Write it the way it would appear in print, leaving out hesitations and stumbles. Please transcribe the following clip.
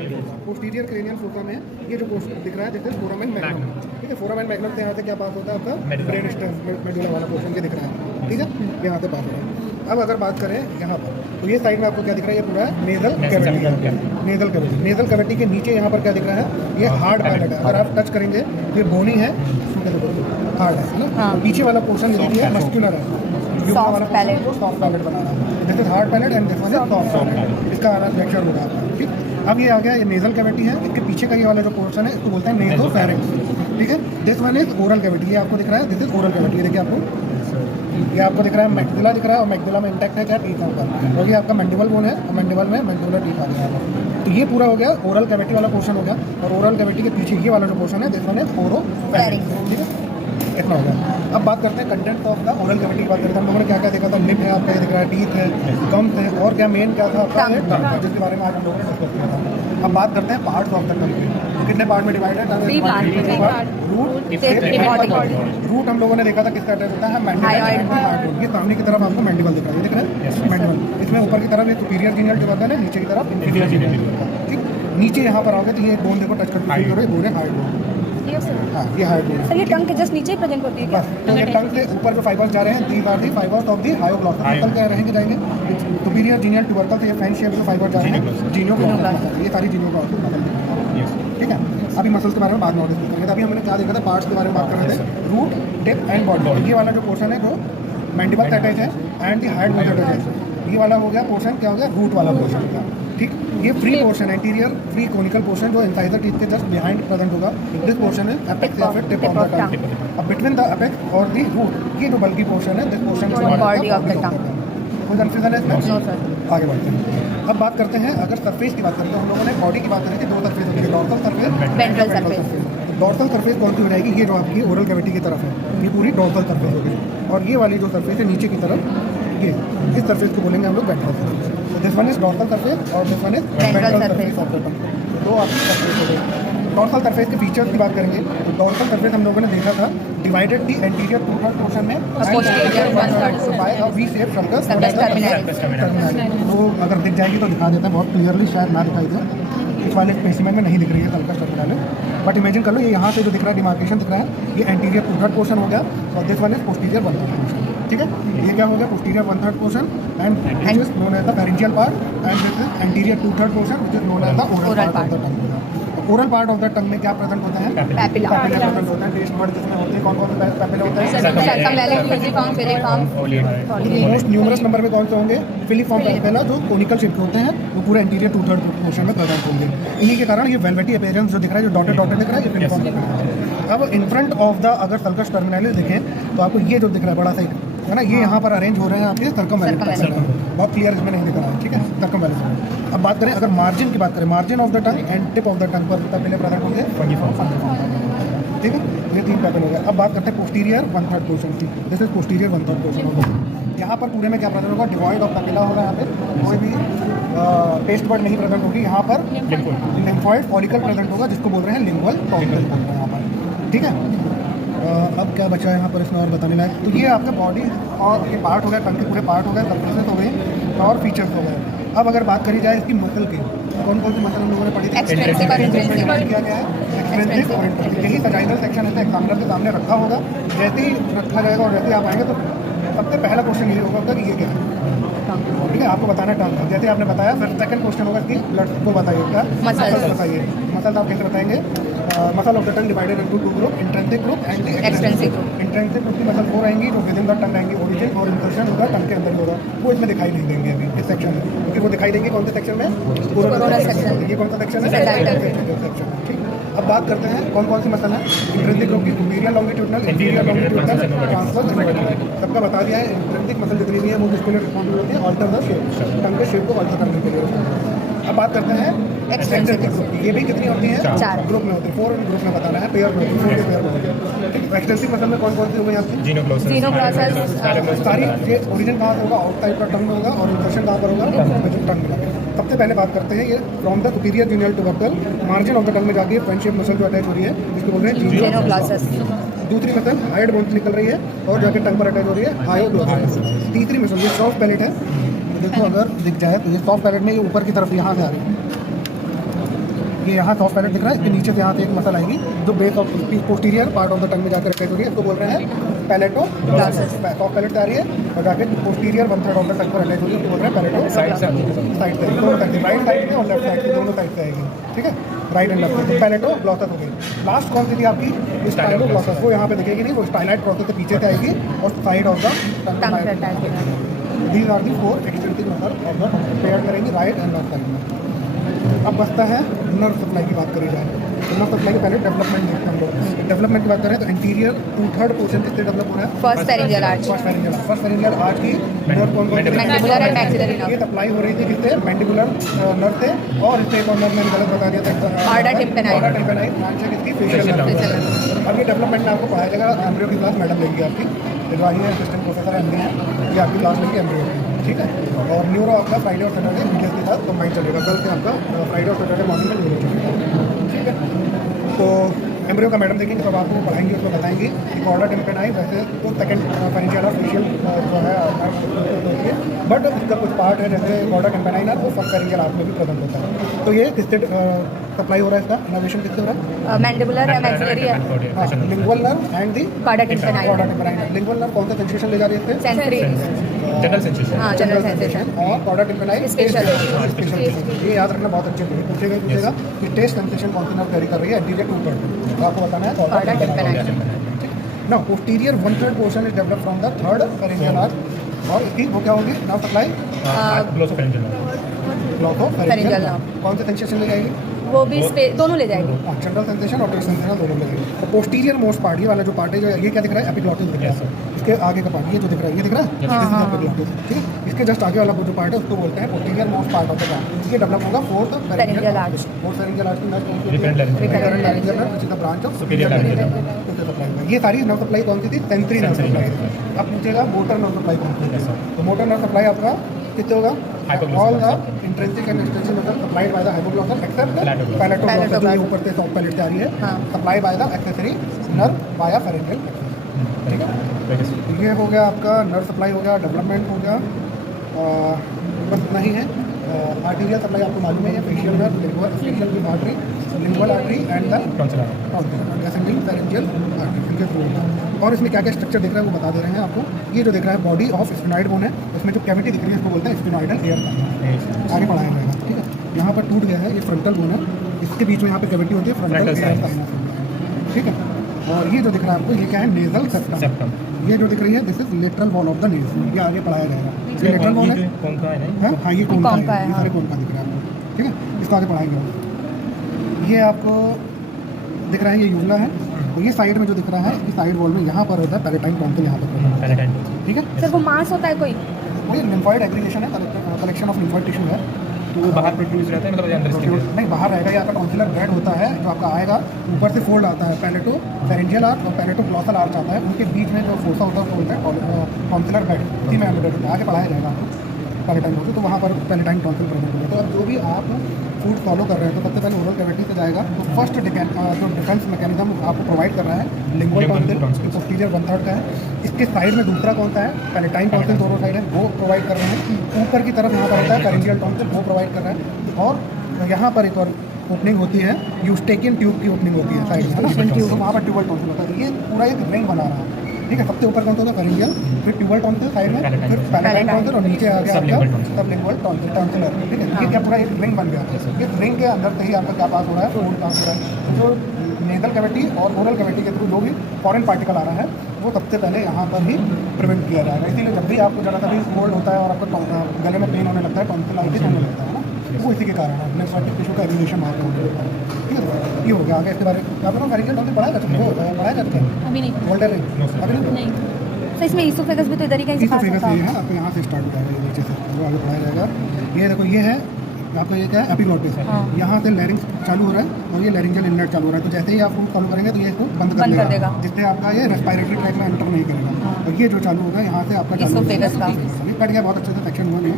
Posterior cranial fossa में ये जो दिख रहा है जैसे फोरामेन मैग्नम, ठीक है। फोरामेन मैग्नम से यहाँ से क्या पास होता है आपका ब्रेन स्टेम मेडुला वाला पोर्शन ये दिख रहा है, ठीक है, यहाँ से पास हो रहा है। अब अगर बात करें यहाँ पर तो ये साइड में आपको क्या दिख रहा है, ये पूरा नेजल कैविटी, नेजल कैविटी के नीचे यहाँ पर क्या दिख रहा है, ये हार्ड पैलेट है। अगर आप टच करेंगे ये बोनी है, हार्ड है ना। पीछे वाला पोर्शन ये मस्कुलर है, सॉफ्ट पैलेट बना रहा है। This is hard palate and this one is soft palate. इसका फ्रैक्चर होगा, ठीक। अब ये आ गया, ये नेजल कैविटी है, इसके पीछे का ये वाला जो पोर्शन है इसको बोलते हैं नेसोफैरिंक्स, ठीक है। This one is oral cavity, ये आपको दिख रहा है, दिस इज ओरल कैविटी। ये देखिए आपको, ये आपको दिख रहा है मैक्सिला दिख रहा है, और मैक्सिला में इंटैक्ट है क्या, टीथ ऊपर, और ये आपका मैंडिबल बोन है, और मैंडिबल में मैंडिबुलर टीथ आ गया है। तो ये पूरा हो गया ओरल कैविटी वाला पोर्शन हो गया। और ओरल कैविटी के पीछे ये वाला जो पोर्शन है दिस वन इज ओरोफैरिंक्स, ठीक है। इतना हो गया। अब बात करते हैं content of the oral cavity की बात करते हैं। हम लोगों ने क्या क्या देखा था, लिप है आपका, ये दिख रहा है, टीथ है, गम्स है, और क्या मेन क्या था आपका, टंग, जिसके बारे में आज हम लोगों ने डिस्कस किया था। अब बात करते हैं पार्ट्स ऑफ द टंग, कितने पार्ट में डिवाइडेड है, रूट हम लोगों ने देखा था किसका अटैच होता है, मैंडिबल। ये सामने की तरफ आपको मैंडिबल दिख रहा है, दिख रहा है मैंडिबल। इसमें ऊपर की तरफ ये सुपीरियर जीनियल ट्यूबरकल है, नीचे की तरफ इंफीरियर जीनियल ट्यूबरकल, ठीक। नीचे यहाँ पर आओगे तो ये बोन देखो, टच करके फील करो, ये बोन है हार्ड बोन। हाँ, ये हार्ड बोन है। ये टंग के जस्ट नीचे प्रेजेंट होती है क्या? तो ये टंग के ऊपर जो फाइबर्स जा रहे हैं, these are the fibres of the hyoglossus. निकल के रहेंगे जाएंगे सुपीरियर जीनियल ट्यूबरकल से, ये फैन शेप जो फाइबर जा रहे हैं जीनियोग्लॉसस, ये सारी जीनियोग्लॉसस, ठीक है। अभी मसल्स के बारे में बाद में डिस्कस करेंगे। अभी हमने क्या देखा था, पार्ट्स के बारे में बात कर रहे थे, रूट, टिप एंड बॉडी। ये वाला जो पोर्शन है जो मैंडिबल से अटैच है and the hard bone attach है, ये वाला हो गया पोर्शन, क्या हो गया, रूट वाला पोर्शन का, ठीक। ये फ्री पोर्शन है, इंटीरियर फ्री कोनिकल पोर्शन जो इंसाइजर टीथ के जस्ट बिहाइंड प्रेजेंट होगा। दिस पोर्शन है एपेक्स या फिर टिप ऑफ द टंग। अब बिटवीन द एपेक्स और दी रूट, ये जो बल्की पोर्शन है, this portion body of the टंग। कोई कंफ्यूजन है इसमें? आगे बढ़ते हैं। अब बात करते हैं, अगर सरफेस की बात करें तो हम लोगों ने बॉडी की बात करी थी, दो सरफेस होती है, dorsal surface, ventral surface. Dorsal surface कौन सी हो जाएगी, ये जो आपकी ओरल कैविटी की तरफ है, ये पूरी डॉर्सल सरफेस होगी। और ये वाली जो सरफेस है नीचे की तरफ, ये इस सरफेस को बोलेंगे हम लोग वेंट्रल सरफेस। तो this one is dorsal surface और this one is ventral surface of the tongue. दो आपकी सरफेस हो गई। डॉर्सल सरफेस के फीचर्स की बात करेंगे तो डॉर्सल सरफेस हम लोगों ने देखा था divided the anterior two third portion में by a V shape sulcus terminalis. वो अगर दिख जाएगी तो दिखा देते हैं बहुत क्लियरली, शायद ना दिखाई दे, इस वाले स्पेसिमेन में नहीं दिख रही है सर्कस टर्मिनल, बट इमेजिन कर लो ये यहाँ से जो दिख रहा है डिमार्केशन दिख रहा है, ये एंटीरियर टू थर्ड पोर्शन हो गया, और this one is posterior one third portion, ठीक है। ये क्या हो गया, posterior one third portion and which is known as the pharyngeal part, and this is anterior two third portion which is known as the oral part of the tongue. Oral part of the tongue में क्या present होता है, papilla present होता है। Taste bud जिसमें होते हैं, कौन कौन से पैपिला होता है, मोस्ट न्यूमरस नंबर में कौन से होंगे, फिलिफॉर्म पैपिला जो कोनिकल शेप के होते हैं, वो पूरे एंटीरियर टू थर्ड पोर्शन में प्रेजेंट होंगे। इन्हीं के कारण ये वेलवेटी अपीयरेंस जो दिख रहा है, जो डॉटेड डॉटेड दिख रहा है, ये फिलिफॉर्म पैपिला है। अब इन फ्रंट ऑफ द अगर सर्कस टर्मिनल देखें तो आपको ये जो दिख रहा है बड़ा सा है ना, ये यहाँ पर अरेंज हो रहे हैं आपके सर्कमवैलेंस, बहुत क्लियर इसमें नहीं दिख रहा है, ठीक है, सर्कमवैलेंस। अब बात करें, अगर मार्जिन की बात करें, margin of the tongue and tip of the टंग पर पैपिले प्रेजेंट होंगे, ठीक है, ये तीन पैपिल हो गया। अब बात करते हैं पोस्टीरियर वन थर्ड पोर्शन की, this is posterior one third portion होगा। यहाँ पर पूरे में क्या प्रेजेंट होगा, डिवॉइड ऑफ पैपिला होगा, यहाँ पे कोई भी पेस्ट बर्ड नहीं प्रेजेंट होगी। यहाँ पर लिम्फॉइड फॉलिकल प्रेजेंट होगा, जिसको बोल रहे हैं लिंगुअल टॉन्सिल बोल रहे हैं यहाँ पर, ठीक है। अब क्या बचा है यहाँ पर इसमें और बताने लायक, तो ये आपका बॉडी और ये पार्ट हो गया, टंग के पूरे पार्ट हो गए, सर्फेसेस हो गए और फीचर्स हो गए। अब अगर बात करी जाए इसकी मसल की, कौन कौन सी मसल हम लोगों ने पढ़ी थी, एक्सट्रिंसिक और इंट्रिंसिक किया गया है, एक्सट्रिंसिक और इंट्रिंसिक। यही सजाइनल सेक्शन है, एग्जामिनर के सामने रखा होगा, जैसे ही रखा जाएगा और जैसे ही आप आएंगे तो सबसे पहला क्वेश्चन यही होगा कि ये क्या है, ठीक है, आपको बताना टंग। जैसे आपने बताया, फिर सेकंड क्वेश्चन होगा कि ब्लड को बताइए, क्या मसल बताइए। मसल आप कैसे बताएंगे, muscle of the tongue divided into two group, intrinsic group and extrinsic group. Intrinsic group की मसल 4 आएंगी जो विद इन द टंग आएंगी, ओरिजिन और इंसर्शन होगा टंग के अंदर होगा, वो इसमें दिखाई नहीं देंगे अभी इस सेक्शन में, क्योंकि वो दिखाई देंगे कौन से सेक्शन में, कोरोना सेक्शन। ये कौन सा सेक्शन है, सेक्शन, ठीक। अब बात करते हैं कौन कौन सी मसल है इंट्रिंसिक ग्रुप की, superior longitudinal, inferior longitudinal, transverse, सबका बता दिया है। इंट्रिंसिक मसल जितनी भी है वो किसके लिए रिस्पॉन्सिबल होती है, ऑल्टर द शेप, टंग के शेप को ऑल्टर करने के लिए। अब बात करते हैं एक्सटेंसिव ग्रुप की, ये भी कितनी होती है, 4 ग्रुप में होती है, 4 ग्रुप में बताना है, पेयर में, 4 के पेयर में, ठीक है। एक्सटेंसिव मसल में कौन कौन सी हो गई आपकी, जीनोग्लॉसस, सारी ये ओरिजिन कहाँ से होगा, आउटसाइड का टंग में होगा, और इंसर्शन कहाँ पर होगा, टंग में। सबसे पहले बात करते हैं ये from the superior genial tubercle, margin of the tongue में जाके फ्रंट शेप मसल जो अटैच हो रही है, जिसको बोल रहे हैं जीनोग्लॉसस। दूसरी मसल हाइड बोन से निकल रही है और जाके टंग पर अटैच हो रही है, हायोग्लॉसस। तीसरी मसल ये सॉफ्ट पैलेट है, देखो अगर दिख जाए तो ये सॉफ्ट पैलेट में ये ऊपर की तरफ यहाँ से आ रही है, ये यहाँ सॉफ्ट पैलेट दिख रहा है, इसके नीचे से यहाँ से एक मसल आएगी जो base of posterior part of the tongue में जाकर अटैच हो रही है, इसको बोल रहे हैं पैलेटो सॉफ्ट पैलेट से आ रही है और जाके पोस्टीरियर 1/3 ऑफ द टंग पर अटैच हो रही है, उसको बोल रहे हैं पैलेटो साइड से दोनों साइड से, राइट साइड से और लेफ्ट साइड से दोनों साइड से आएगी, ठीक है, राइट एंड लेफ्ट साइड। पैलेटो ग्लॉसस हो गई। लास्ट कौन सी थी आपकी स्टाइलो ग्लॉसस, वो यहाँ पे दिखेगी नहीं, वो स्टाइलाइट प्रोसेस से पीछे से आएगी और साइड ऑफ द टंग पे अटैच है। These are the 4 extensive method of the pair करेंगे राइट एंड लेफ्ट साइड में। अब बचता है नर्व सप्लाई की बात करी जाए। नर्व सप्लाई के पहले डेवलपमेंट देखते हैं हम लोग। डेवलपमेंट की बात करें तो इंटीरियर 2/3 पोर्शन किससे डेवलप हो रहा है? First pharyngeal arch, first pharyngeal arch की नर्व कौन कौन मैंडिबुलर एंड मैक्सिलरी ये नर्व, सप्लाई हो रही थी किससे? मैंडिबुलर नर्व से, और इससे एक और नर्व मैंने गलत बता दिया था, Chorda tympani, Chorda tympani branch है किसकी? Facial nerve. अब ये डेवलपमेंट में आपको पढ़ाया जाएगा, एम्ब्रियो की क्लास मैडम लेंगी आपकी, एडवाइजरी असिस्टेंट प्रोफेसर एमडी है, ये आपकी क्लास लेंगी एम्ब्रियो की, ठीक है। और न्यूरो आपका फ्राइडे और सैटरडे वीडियोस के साथ कंबाइन चलेगा, कल से आपका फ्राइडे और सैटरडे मॉर्निंग में न्यूरो चलेगा, ठीक है। तो एम्ब्रियो का मैडम देखेंगे, जब आपको पढ़ाएंगे उसमें बताएंगे कि कॉर्डा टिम्पेनाई वैसे तो सेकंड फेरिंजियल और फेशियल जो है बट इसका कुछ पार्ट है जैसे कॉर्डा टिम्पेनाई ना, वो फर्स्ट फेरिंजियल आर्च में भी प्रेजेंट होता है। तो ये किससे सप्लाई हो रहा है, इसका इनोवेशन किससे हो रहा है? Mandibular and maxillary lingual nerve and the chorda tympani, chorda tympani. Lingual nerve कौन सा सेंसेशन ले जा रही है इससे? Sensory, general sensation. हाँ जनरल सेंसेशन, और कॉर्डा टिम्पेनाई स्पेशल। ये याद रखना बहुत अच्छे से पूछेगा कि टेस्ट सेंसेशन कौन सी नर्व कैरी कर रही है एंटीरियर 2/3, तो आपको बताना है कॉर्डा टिम्पेनाई। ना posterior 1/3 portion is develop from the third pharyngeal arch, और इसकी वो क्या होगी नर्व सप्लाई? ग्लोसोफेरिंजियल। ग्लोसोफेरिंजियल कौन से सेंसेशन ले जाएगी? वो भी दोनों ले जाएगी, जनरल सेंसेशन और टेस्ट सेंसेशन दोनों ले जाएगी। तो पोस्टीरियर मोस्ट पार्ट ये वाला जो पार्ट है, जो ये क्या दिख रहा है? एपिग्लॉटिस दिख रहा है, इसके आगे का पार्ट ये जो दिख रहा है, ये दिख रहा है, हाँ, हाँ, एपिग्लॉटिस, ठीक है। इसके जस्ट आगे वाला जो पार्ट है उसको बोलते हैं posterior most part of the part. ये डेवलप होगा fourth pharyngeal arch, fourth pharyngeal arch की nerve Recurrent laryngeal nerve. Which is the branch of Superior laryngeal उससे सप्लाई होगा। ये सारी नर्व सप्लाई कौन सी थी? Sensory nerve supply. अब पूछेगा मोटर नर्व सप्लाई कौन सी है? तो मोटर नर्व सप्लाई आपका कितने होगा? All the intrinsic and extrinsic muscle supplied by the hypoglossus except palatoglossus, जो ये ऊपर से सॉफ्ट पैलेट से आ रही है, हाँ। Supply by the accessory nerve via pharyngeal, ठीक है। ये हो गया आपका नर्व सप्लाई हो गया, डेवलपमेंट हो गया, बस इतना ही है। आर्टीरियल सप्लाई आपको मालूम है, ये facial nerve, lingual artery, lingual artery and the tonsil. Ascending pharyngeal artery, इनके थ्रू। और इसमें क्या क्या स्ट्रक्चर दिख रहा है वो बता दे रहे हैं आपको। ये जो दिख रहा है बॉडी ऑफ स्फिनॉइड बोन है, उसमें जो कैविटी दिख रही है इसको बोलते हैं स्फिनॉइडल एयर साइनस, आगे पढ़ाया जाएगा, ठीक है। यहाँ पर टूट गया है, ये फ्रंटल बोन है, इसके बीच में यहाँ पे कैविटी होती है फ्रंटल एयर साइनस, ठीक है। और ये जो दिख रहा है आपको, ये क्या है? Nasal septum. ये जो दिख रही है this is lateral wall of the Naz, ये आगे पढ़ाया जाएगा। ये लेटरल वॉल है, कौन का है? हाँ ये कौन का है, ये हाँ। सारे कौन का दिख रहा है आपको, ठीक है। इसको आगे पढ़ाएंगे। ये आपको दिख रहा है, ये यूवला है, तो ये साइड में जो दिख रहा है, इसकी साइड वॉल में यहाँ पर होता है पैलेटाइन टॉन्सिल, यहाँ पर, ठीक है। सर वो मांस होता है कोई? ये लिम्फॉइड एग्रीगेशन है, कलेक्शन ऑफ लिम्फॉइड टिश्यू है, तो वो बाहर प्रोड्यूस रहता है, मतलब अंदर इसके नहीं बाहर रहेगा। ये आपका टॉन्सिलर बेड होता है जो आपका आएगा, ऊपर से फोल्ड आता है, पैलेटो फेरिंजियल आर्च और पैलेटो ग्लॉसल आर्च आता है, उनके बीच में जो फोसा होता है उसको बोलते हैं टॉन्सिलर बेड, उसी में एम्बेडेड होता है, आगे पढ़ाया जाएगा आपको पैलेटाइन टॉन्सिल, तो वहाँ पर पैलेटाइन टॉन्सिल प्रेजेंट होगा। तो अब जो भी आप फूड फॉलो कर रहे हैं तो सबसे पहले ओरल कैविटी से जाएगा, तो फर्स्ट जो डिफेंस मैकेनिज्म आपको प्रोवाइड कर रहा है लिंगुअल टॉन्सिल, पोस्टीरियर 1/3 का है। इसके साइड में दूसरा कौन सा है? पैलेटाइन टॉन्सिल, दोनों साइड है वो प्रोवाइड कर रहे हैं। ऊपर की तरफ यहाँ पर होता है फेरिंजियल टॉन्सिल, वो प्रोवाइड कर रहा है। और यहाँ पर एक और ओपनिंग होती है, यूस्टेकियन ट्यूब की ओपनिंग होती है साइड में, है ना, ट्यूब, वहाँ पर ट्यूबल टॉन्सिल होता है। ये पूरा एक रिंग बना रहा है, ठीक है। सबसे ऊपर कौन सा होता है? फेरिंजियल, फिर ट्यूबल टॉन्सिल साइड में, फिर पैलेटाइन टॉन्सिल, और नीचे आ गया आपका सबलिंगुअल टॉन्सिलर, ठीक है। ये क्या पूरा एक रिंग बन गया? इस रिंग के अंदर से ही आपका क्या पास हो रहा है? फूड पास हो रहा है। जो नेजल कैविटी और ओरल कैविटी के थ्रू जो भी फॉरेन पार्टिकल आ रहा है वो सबसे पहले यहाँ पर ही प्रिवेंट किया जाएगा। इसीलिए जब भी आपको ज़रा सा भी कोल्ड होता है और आपको गले में पेन होने लगता है, टॉन्सिलाइटिस होने लगता है ना, वो इसी के कारण है, लिम्फेटिक टिश्यू का एलिवेशन वहाँ पर होता है, ठीक है। ये हो गया। आगे इसके बारे में आपको फेरिंजियल टॉन्सिल पढ़ाया जाता है, पढ़ाया जाता है अभी नहीं, गोल्डन रिंग अभी नहीं। तो इसमें ईसोफेगस भी तो इधर ही कहीं से पास ईसोफेगस होता ये है। है, आपको यहाँ से स्टार्ट हो जाएगा, ये नीचे से वो आगे पढ़ाया जाएगा। ये देखो, ये है आपको, ये क्या है? एपिग्लॉटिस, हाँ। यहाँ से लैरिंक्स चालू हो रहा है और ये लैरिंजियल इनलेट चालू हो रहा है। तो जैसे ही आप फूड चालू करेंगे तो ये इसको बंद कर देगा, जिससे आपका ये रेस्पिरेटरी ट्रैक में एंटर नहीं करेगा। और ये जो चालू होगा यहाँ से आपका चालू ईसोफेगस का कट गया, बहुत अच्छे से सेक्शन हुआ नहीं।